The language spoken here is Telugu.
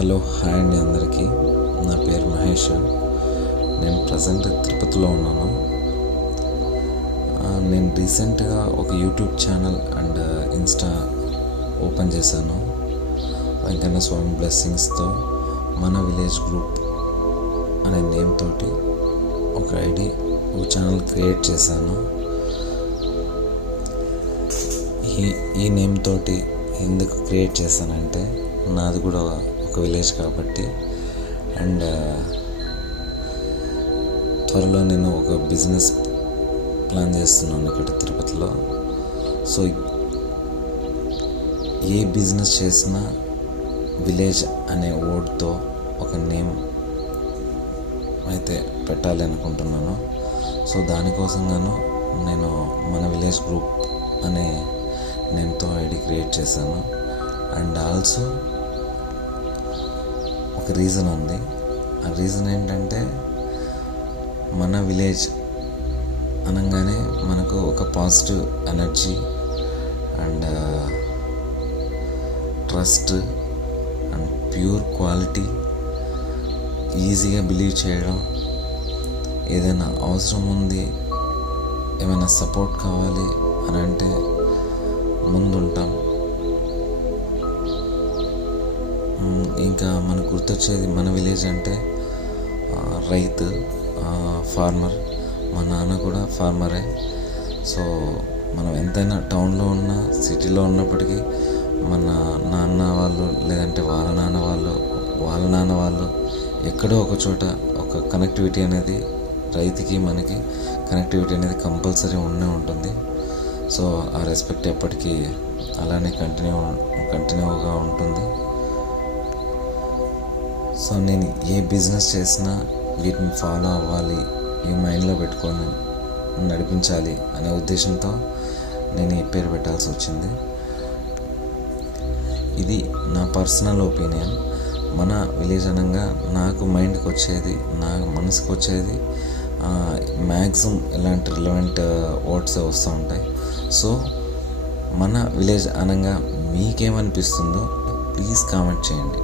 హలో, హాయ్ అండి అందరికీ. నా పేరు మహేష్. నేను ప్రజెంట్ తిరుపతిలో ఉన్నాను. నేను రీసెంట్గా ఒక YouTube channel and Insta open చేశాను. వెంకన్న స్వామి బ్లెస్సింగ్స్తో మన విలేజ్ గ్రూప్ అనే నేమ్ తోటి ఒక ఒక ఛానల్ క్రియేట్ చేశాను. ఈ నేమ్ తోటి ఎందుకు క్రియేట్ చేశానంటే, నాది కూడా ఒక విలేజ్ కాబట్టి, అండ్ త్వరలో నేను ఒక బిజినెస్ ప్లాన్ చేస్తున్నాను ఇక్కడ తిరుపతిలో. సో ఏ బిజినెస్ చేసినా విలేజ్ అనే వర్డ్తో ఒక నేమ్ అయితే పెట్టాలి అనుకుంటున్నాను. సో దానికోసం నేను మన విలేజ్ గ్రూప్ అనే నేమ్తో ఐడి క్రియేట్ చేశాను. అండ్ ఆల్సో ఒక రీజన్ ఉంది. ఆ రీజన్ ఏంటంటే, మన విలేజ్ అనగానే మనకు ఒక positive energy and trust and pure quality, ఈజీగా బిలీవ్ చేయడం, ఏదైనా అవసరం ఉంది, ఏమైనా సపోర్ట్ కావాలి అని అంటే ముందుంటాం. ఇంకా మనకు గుర్తొచ్చేది మన విలేజ్ అంటే రైతు, ఫార్మర్. మా నాన్న కూడా ఫార్మరే. సో మనం ఎంతైనా టౌన్లో ఉన్నా, సిటీలో ఉన్నప్పటికీ మన నాన్న వాళ్ళు లేదంటే వాళ్ళ నాన్న వాళ్ళు ఎక్కడో ఒక చోట ఒక కనెక్టివిటీ అనేది, రైతుకి మనకి కనెక్టివిటీ అనేది కంపల్సరీ ఉంటుంది. సో ఆ రెస్పెక్ట్ ఎప్పటికీ అలానే కంటిన్యూగా ఉంటుంది. సో నేను ఏ బిజినెస్ చేసినా వీటిని ఫాలో అవ్వాలి, ఈ మైండ్లో పెట్టుకొని నడిపించాలి అనే ఉద్దేశంతో నేను ఈ పేరు పెట్టాల్సి వచ్చింది. ఇది నా పర్సనల్ ఒపీనియన్. మన విలేజ్ అనగా నాకు మైండ్కి వచ్చేది, నా మనసుకు వచ్చేది మ్యాక్సిమం ఇలాంటి రిలవెంట్ వర్డ్స్ వస్తూ ఉంటాయి. సో మన విలేజ్ అనగా మీకేమనిపిస్తుందో ప్లీజ్ కామెంట్ చేయండి.